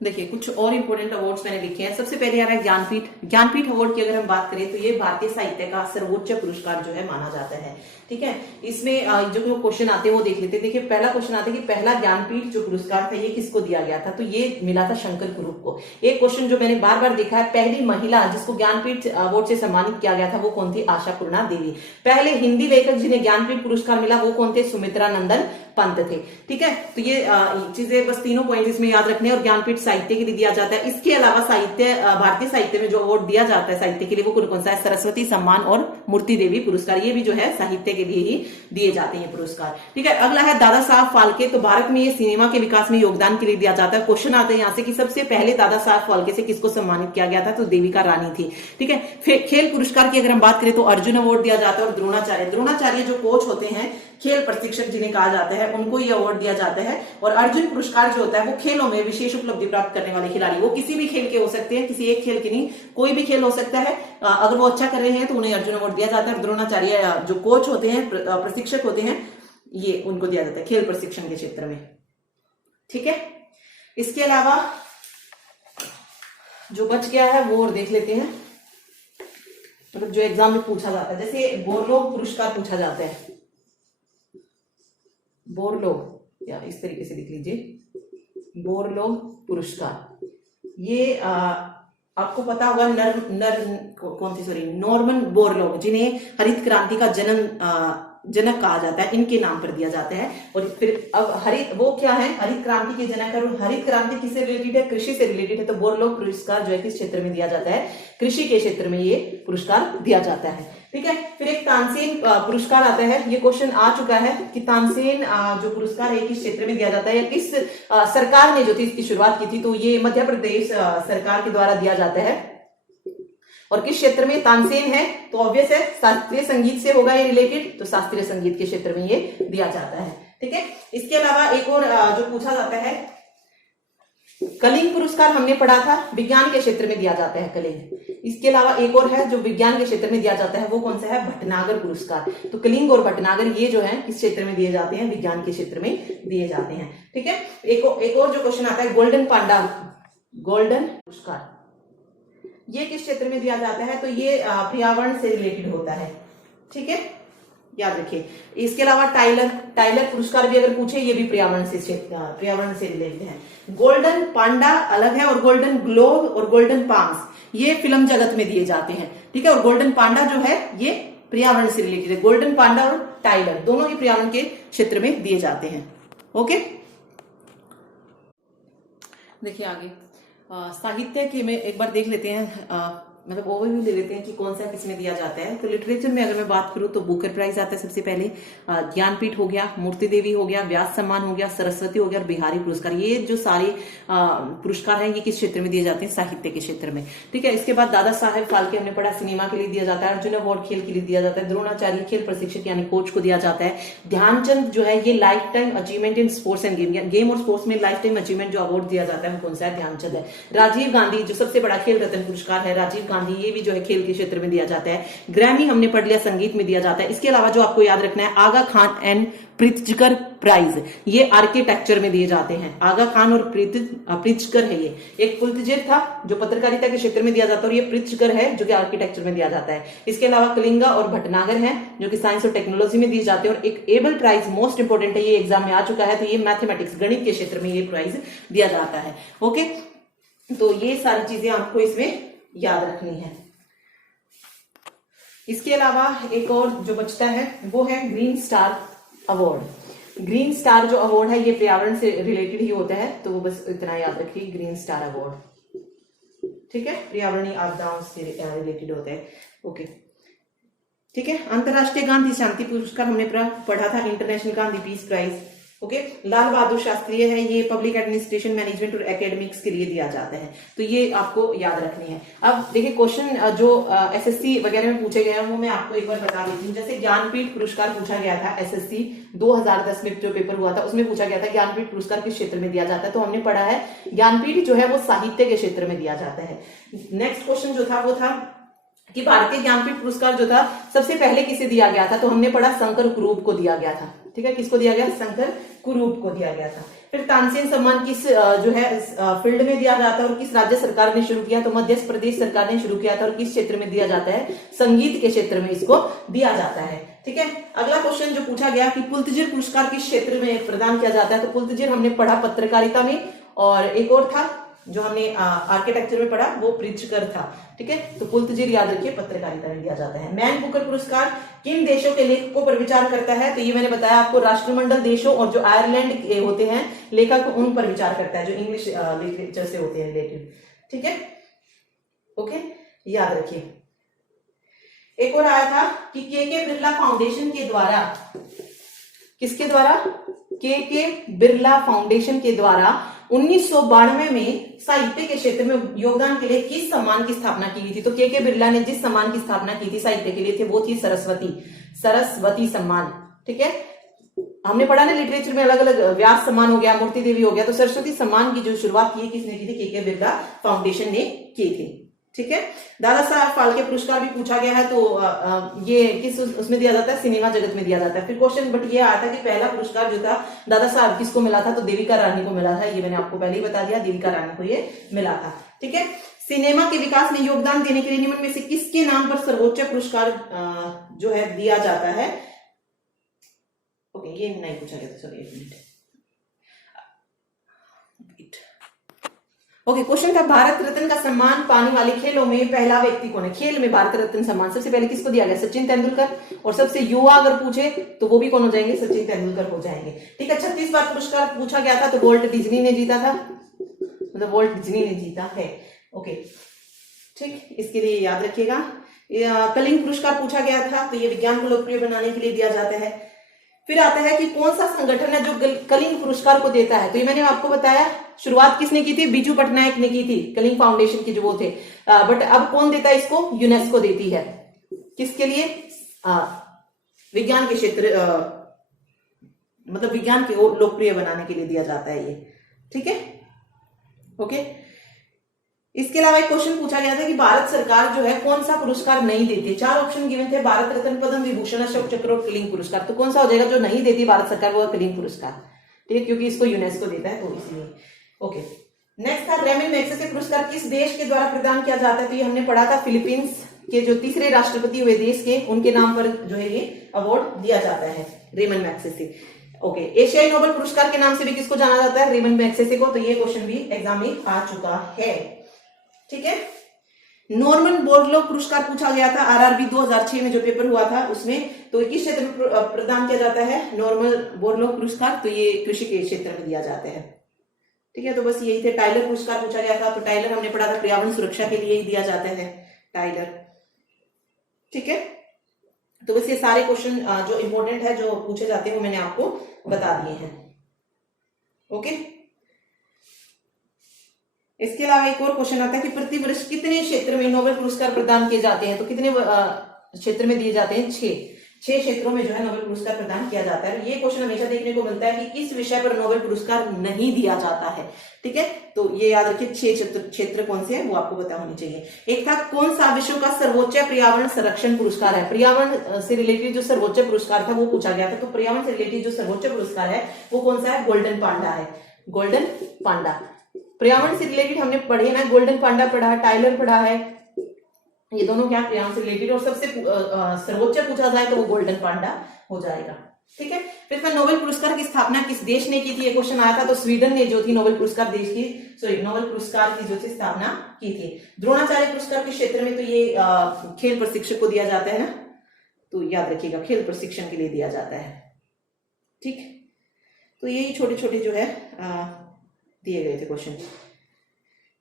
देखिए कुछ और इंपॉर्टेंट अवार्ड्स मैंने लिखे हैं। सबसे पहले आ रहा है ज्ञानपीठ अवार्ड की अगर हम बात करें तो ये भारतीय साहित्य का सर्वोच्च पुरस्कार जो है माना जाता है, ठीक है। इसमें जो क्वेश्चन आते हैं वो देख लेते हैं। देखिए पहला क्वेश्चन आता है कि पहला ज्ञानपीठ जो पुरस्कार था ये किसको दिया गया था? तो ये मिला था शंकर कुरूप को। एक क्वेश्चन जो मैंने बार बार देखा है, पहली महिला जिसको ज्ञानपीठ अवार्ड से सम्मानित किया गया था वो कौन थी? आशापूर्णा देवी। पहले हिंदी लेखक जिन्हें ज्ञानपीठ पुरस्कार मिला वो कौन थे? सुमित्रा नंदन पंत थे, ठीक है। तो ये चीजें बस तीनों पॉइंट इसमें याद रखने। और ज्ञानपीठ साहित्य के लिए दिया जाता है। इसके अलावा भारतीय साहित्य में जो अवार्ड दिया जाता है साहित्य के लिए वो कौन सा है? सरस्वती सम्मान और मूर्ति देवी पुरस्कार, ये भी जो है साहित्य के लिए ही दिए जाते हैं पुरस्कार, ठीक है। अगला है दादा साहब फाल्के। तो भारत में ये सिनेमा के विकास में योगदान के लिए दिया जाता है। क्वेश्चन आता है यहाँ से कि सबसे पहले दादा साहब फाल्के से किसको सम्मानित किया गया था? तो देविका रानी थी, ठीक है। फिर खेल पुरस्कार की अगर हम बात करें तो अर्जुन अवार्ड दिया जाता है। और द्रोणाचार्य जो कोच होते हैं, खेल प्रशिक्षक जिन्हें कहा जाता है, उनको ये अवार्ड दिया जाता है। और अर्जुन पुरस्कार जो होता है वो खेलों में विशेष उपलब्धि प्राप्त करने वाले खिलाड़ी, वो किसी भी खेल के हो सकते हैं, किसी एक खेल के नहीं, कोई भी खेल हो सकता है। अगर वो अच्छा कर रहे हैं तो उन्हें अर्जुन अवार्ड दिया जाता है। और द्रोणाचार्य जो कोच होते हैं, प्रशिक्षक होते हैं, ये उनको दिया जाता है खेल प्रशिक्षण के क्षेत्र में, ठीक है। इसके अलावा जो बच गया है वो और देख लेते हैं, मतलब जो एग्जाम में पूछा जाता है। जैसे बोरलोग पुरस्कार पूछा जाता है, बोरलोग, या इस तरीके से लिख लीजिए, बोरलोग पुरस्कार। ये आपको पता होगा नॉर्मन बोरलोग, जिन्हें हरित क्रांति का जनक कहा जाता है, इनके नाम पर दिया जाता है। और फिर अब वो क्या है? हरित क्रांति के जनक है। और हरित क्रांति किससे रिलेटेड है? कृषि से रिलेटेड है। तो बोरलोग पुरस्कार जो है किस क्षेत्र में दिया जाता है? कृषि के क्षेत्र में ये पुरस्कार दिया जाता है, ठीक है। फिर एक तानसेन पुरस्कार आता है। ये क्वेश्चन आ चुका है कि तानसेन जो पुरस्कार है किस क्षेत्र में दिया जाता है, या किस सरकार ने जो थी इसकी शुरुआत की थी? तो ये मध्य प्रदेश सरकार के द्वारा दिया जाता है। और किस क्षेत्र में तानसेन है? तो ऑब्वियस है शास्त्रीय संगीत से होगा ये रिलेटेड, तो शास्त्रीय संगीत के क्षेत्र में ये दिया जाता है, ठीक है। इसके अलावा एक और जो पूछा जाता है, कलिंग पुरस्कार हमने पढ़ा था, विज्ञान के क्षेत्र में दिया जाता है कलिंग। इसके अलावा एक और है जो विज्ञान के क्षेत्र में दिया जाता है, वो कौन सा है? भटनागर पुरस्कार। तो कलिंग और भटनागर ये जो है किस क्षेत्र में दिए जाते हैं? विज्ञान के क्षेत्र में दिए जाते हैं, ठीक है। एक और जो क्वेश्चन आता है, गोल्डन पुरस्कार, ये किस क्षेत्र में दिया जाता है? तो ये पर्यावरण से रिलेटेड होता है, ठीक है, याद रखिए। इसके अलावा टाइलर पुरस्कार भी अगर पूछे, ये भी पर्यावरण से रिलेटेड है। गोल्डन पांडा अलग है, और गोल्डन ग्लोब और गोल्डन पाम्स ये फिल्म जगत में दिए जाते हैं, ठीक है। और गोल्डन पांडा जो है ये पर्यावरण से रिलेटेड है। गोल्डन पांडा और टाइलर दोनों ही पर्यावरण के क्षेत्र में दिए जाते हैं, ओके। देखिए आगे साहित्य के में एक बार देख लेते हैं, मतलब ओवरव्यू ले लेते हैं कि कौन सा किसमें दिया जाता है। तो लिटरेचर में अगर मैं बात करूं तो बुकर प्राइज आता है सबसे पहले, ज्ञानपीठ हो गया, मूर्ति देवी हो गया, व्यास सम्मान हो गया, सरस्वती हो गया और बिहारी पुरस्कार। ये जो सारे पुरस्कार हैं ये किस क्षेत्र में दिए जाते हैं? साहित्य के क्षेत्र में, ठीक है। इसके बाद दादा साहेब फाल्के हमने पढ़ा, सिनेमा के लिए दिया जाता है। अर्जुन अवार्ड खेल के लिए दिया जाता है। द्रोणाचार्य खेल प्रशिक्षक यानी कोच को दिया जाता है। ध्यानचंद जो है ये life time achievement in sports end game और स्पोर्ट्स में लाइफ टाइम अचीवमेंट जो अवार्ड दिया जाता है वो कौन सा है? ध्यानचंद है। राजीव गांधी जो सबसे बड़ा खेल रत्न पुरस्कार है, राजीव गांधी, ये भी जो है खेल के क्षेत्र में दिया जाता है। ग्रैमी हमने पढ़ लिया, संगीत में दिया जाता है। इसके अलावा जो आपको याद रखना है, आगा खान एंड प्रित्जकर प्राइज, ये आर्किटेक्चर में दिए जाते हैं। आगा खान और प्रित्जकर है, ये एक पुलत्जेर था जो पत्रकारिता के क्षेत्र में दिया जाता है, और ये प्रित्जकर है जो कि आर्किटेक्चर में दिया जाता है। इसके अलावा कलिंगा और भटनागर है जो कि साइंस और टेक्नोलॉजी में दिए जाते हैं। और एक एबल प्राइज मोस्ट इंपोर्टेंट है, ये एग्जाम में आ चुका है, तो ये मैथमेटिक्स गणित के क्षेत्र में ये प्राइज दिया जाता है, ओके। तो ये सारी चीजें आपको इसमें याद रखनी है। इसके अलावा एक और जो बचता है वो है green star award. Green star जो अवार्ड है ये पर्यावरण से रिलेटेड ही होता है, तो वो बस इतना याद रखिए, ग्रीन स्टार अवार्ड, ठीक है, पर्यावरणीय आपदाओं से रिलेटेड होता है, ओके, ठीक है। अंतरराष्ट्रीय गांधी शांति पुरस्कार हमने पढ़ा था, international Gandhi peace prize, okay, Lal Bahadur Shastri है, ये पब्लिक एडमिनिस्ट्रेशन मैनेजमेंट और एकेडमिक्स के लिए दिया जाता है, तो ये आपको याद रखनी है। अब देखिए क्वेश्चन जो एसएससी वगैरह में पूछे गए हैं वो मैं आपको एक बार बता देती हूँ। जैसे ज्ञानपीठ पुरस्कार पूछा गया था एसएससी 2010 में जो पेपर हुआ था उसमें पूछा गया था ज्ञानपीठ पुरस्कार किस क्षेत्र में दिया जाता है, तो हमने पढ़ा है ज्ञानपीठ जो है वो साहित्य के क्षेत्र में दिया जाता है। नेक्स्ट क्वेश्चन जो था वो था कि भारतीय ज्ञानपीठ पुरस्कार जो था सबसे पहले किसे दिया गया था, तो हमने पढ़ा शंकर कुरूप को दिया गया था। ठीक है, किसको दिया गया? शंकर कुरूप को दिया गया था। फिर तानसेन सम्मान किस जो है फील्ड में दिया जाता है और किस राज्य सरकार ने शुरू किया, तो मध्य प्रदेश सरकार ने शुरू किया था। और किस क्षेत्र में दिया जाता है? संगीत के क्षेत्र में इसको दिया जाता है। ठीक है, अगला क्वेश्चन जो पूछा गया कि पुलत्जिर पुरस्कार किस क्षेत्र में प्रदान किया जाता है, तो पुलत्जिर हमने पढ़ा पत्रकारिता में, और एक और था जो हमने आर्किटेक्चर में पढ़ा वो प्रित्जकर था। ठीक है, तो पुलत्जिर याद रखिए पत्रकारिता में दिया जाता है। मैन बुकर पुरस्कार किन देशों के लेखकों पर विचार करता है, तो ये मैंने बताया आपको राष्ट्रमंडल देशों और जो आयरलैंड के होते हैं लेखक उन पर विचार करता है, जो इंग्लिश लिटरेचर से होते हैं रिलेटेड। ठीक है, ओके, याद रखिए। एक और आया था कि के बिरला फाउंडेशन के द्वारा, किसके द्वारा? के बिरला फाउंडेशन के द्वारा 1992 में साहित्य के क्षेत्र में योगदान के लिए किस सम्मान की स्थापना की गई थी, तो के बिरला ने जिस सम्मान की स्थापना की थी साहित्य के लिए थे वो थी सरस्वती सम्मान। ठीक है, हमने पढ़ा ना लिटरेचर में अलग अलग व्यास सम्मान हो गया, मूर्ति देवी हो गया, तो सरस्वती सम्मान की जो शुरुआत की किसने की थी? के बिरला फाउंडेशन ने की थी। ठीक है, दादा साहब फाल्के पुरस्कार भी पूछा गया है, तो ये किस उसमें दिया जाता है? सिनेमा जगत में दिया जाता है। फिर क्वेश्चन बट ये आया था कि पहला पुरस्कार जो था दादा साहब किसको मिला था, तो देविका रानी को मिला था। ये मैंने आपको पहले ही बता दिया, देविका रानी को ये मिला था। ठीक है, सिनेमा के विकास में योगदान देने के लिए निम्न में से किसके नाम पर सर्वोच्च पुरस्कार जो है दिया जाता है? ओके, ये नहीं पूछा गया था, सॉरी, एक मिनट। ओके, क्वेश्चन था भारत रत्न का सम्मान पाने वाले खेलों में पहला व्यक्ति कौन है? खेल में भारत रत्न सम्मान सबसे पहले किसको दिया गया? सचिन तेंदुलकर। और सबसे युवा अगर पूछे तो वो भी कौन हो जाएंगे? सचिन तेंदुलकर हो जाएंगे। ठीक है, 36 बार पुरस्कार पूछा गया था, तो वॉल्ट डिज्नी ने जीता था, मतलब वॉल्ट डिज्नी ने जीता है। ओके, ठीक, इसके लिए याद रखिएगा। कलिंग पुरस्कार पूछा गया था, तो ये विज्ञान को लोकप्रिय बनाने के लिए दिया जाता है। फिर आता है कि कौन सा संगठन है जो कलिंग पुरस्कार को देता है, तो ये मैंने आपको बताया शुरुआत किसने की थी? बिजू पटनायक ने की थी, कलिंग फाउंडेशन की जो वो थे। बट अब कौन देता है इसको? यूनेस्को देती है। किसके लिए? विज्ञान के क्षेत्र मतलब विज्ञान को लोकप्रिय बनाने के लिए दिया जाता है ये। ठीक है, ओके। इसके अलावा एक क्वेश्चन पूछा गया था कि भारत सरकार जो है कौन सा पुरस्कार नहीं देती? 4 ऑप्शन गिवन थे, भारत रत्न, पद्म विभूषण, अशोक चक्र और कलिंग पुरस्कार। तो कौन सा हो जाएगा जो नहीं देती भारत सरकार? वो कलिंग पुरस्कार। ठीक है, क्योंकि इसको यूनेस्को देता है, तो इसलिए। ओके, नेक्स्ट था रेमन मैग्सेसे पुरस्कार किस देश के द्वारा प्रदान किया जाता है? तो ये हमने पढ़ा था फिलीपींस के जो तीसरे राष्ट्रपति हुए देश के, उनके नाम पर जो है ये अवार्ड दिया जाता है, रेमन मैग्सेसे। ओके, एशियाई नोबेल पुरस्कार के नाम से भी किसको जाना जाता है? रेमन मैग्सेसे को। तो ये क्वेश्चन भी एग्जाम में आ चुका है। ठीक है, नॉर्मन बोरलॉग पुरस्कार पूछा गया था आरआरबी 2006 में जो पेपर हुआ था उसमें, तो किस क्षेत्र में प्रदान किया जाता है नॉर्मन बोरलॉग पुरस्कार? तो ये कृषि के क्षेत्र में दिया जाता है। ठीक है, तो बस यही थे। टाइलर पुरस्कार पूछा गया था, तो टाइलर हमने पढ़ा था पर्यावरण सुरक्षा के लिए ही दिया जाता है टाइलर। ठीक है, तो बस ये सारे क्वेश्चन जो इंपॉर्टेंट है जो पूछे जाते हैं वो मैंने आपको बता दिए हैं। ओके, इसके अलावा एक और क्वेश्चन आता है कि प्रति वर्ष कितने क्षेत्र में नोबेल पुरस्कार प्रदान किए जाते हैं? तो कितने क्षेत्र में दिए जाते हैं? 6 क्षेत्रों में जो है नोबेल पुरस्कार प्रदान किया जाता है। ये क्वेश्चन हमेशा देखने को मिलता है कि किस विषय पर नोबेल पुरस्कार नहीं दिया जाता है। ठीक है, तो ये याद रखिए 6 क्षेत्र कौन से हैं वो आपको पता होनी चाहिए। एक था कौन सा विश्व का सर्वोच्च पर्यावरण संरक्षण पुरस्कार है? पर्यावरण से रिलेटेड जो सर्वोच्च पुरस्कार था वो पूछा गया था, तो पर्यावरण से रिलेटेड जो सर्वोच्च पुरस्कार है वो कौन सा है? गोल्डन पांडा है, गोल्डन पांडा। पर्यावरण से रिलेटेड हमने पढ़े ना, गोल्डन पांडा पढ़ा, टाइलर पढ़ा है, ये दोनों क्या पर्यावरण से रिलेटेड, और सबसे सर्वोच्च पूछा जाए तो वो गोल्डन पांडा हो जाएगा। ठीक है, फिर था नोबेल पुरस्कार की स्थापना किस देश ने की थी? ये क्वेश्चन आया था, तो स्वीडन ने जो थी नोबेल पुरस्कार देश की, सॉरी नोबेल पुरस्कार की जो थी स्थापना की थी। द्रोणाचार्य पुरस्कार के क्षेत्र में तो ये खेल प्रशिक्षक को दिया जाता है ना, तो याद रखिएगा खेल प्रशिक्षण के लिए दिया जाता है। ठीक, तो यही छोटे छोटे जो है दिए गए थे क्वेश्चन।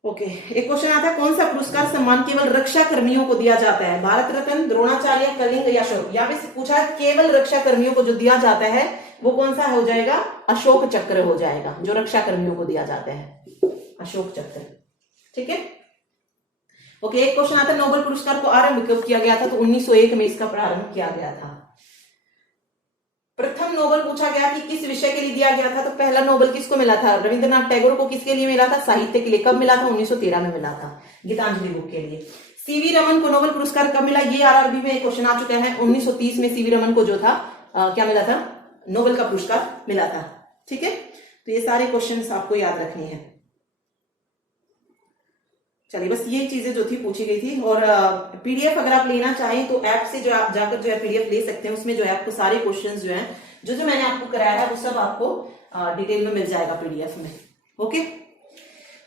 ओके, एक क्वेश्चन आता है, कौन सा पुरस्कार सम्मान केवल रक्षा कर्मियों को दिया जाता है? भारत रत्न, द्रोणाचार्य, कलिंग या अशोक? यहाँ पे पूछा है केवल रक्षा कर्मियों को जो दिया जाता है वो कौन सा हो जाएगा? अशोक चक्र हो जाएगा, जो रक्षा कर्मियों को दिया जाता है, अशोक चक्र। ठीक है। ओके, एक क्वेश्चन आता है, नोबेल पुरस्कार को आरंभ कब किया गया था? तो 1901 में इसका प्रारंभ किया गया था। प्रथम नोबेल पूछा गया कि किस विषय के लिए दिया गया था? तो पहला नोबेल किसको मिला था? रविंद्रनाथ टैगोर को। किसके लिए मिला था? साहित्य के लिए। कब मिला था? 1913 में मिला था, गीतांजलि बुक के लिए। सीवी रमन को नोबेल पुरस्कार कब मिला? ये आरआरबी में एक क्वेश्चन आ चुका है। 1930 में सीवी रमन को जो था क्या मिला था? नोबेल का पुरस्कार मिला था। ठीक है, तो ये सारे क्वेश्चन आपको याद रखने हैं। चलिए, बस ये चीजें जो थी पूछी गई थी। और पीडीएफ अगर आप लेना चाहें तो ऐप से जो आप जाकर जो है पीडीएफ ले सकते हैं। उसमें जो है आपको सारे क्वेश्चंस जो हैं जो मैंने आपको कराया है वो सब आपको डिटेल में मिल जाएगा पीडीएफ में। ओके,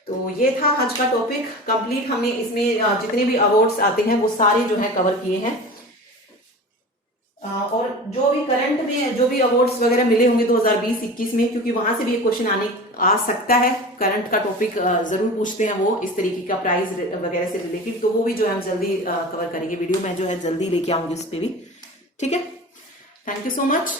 तो ये था आज का टॉपिक कंप्लीट। हमने इसमें जितने भी अवार्ड्स आते हैं वो सारे जो है कवर किए हैं। और जो भी करंट में जो भी अवार्ड्स वगैरह मिले होंगे 2020-21 में, क्योंकि वहां से भी एक क्वेश्चन आ सकता है, करंट का टॉपिक जरूर पूछते हैं वो, इस तरीके का प्राइज वगैरह से रिलेटेड, तो वो भी जो है हम जल्दी कवर करेंगे। वीडियो में जो है जल्दी लेके आऊंगी उस पर भी। ठीक है, थैंक यू सो मच।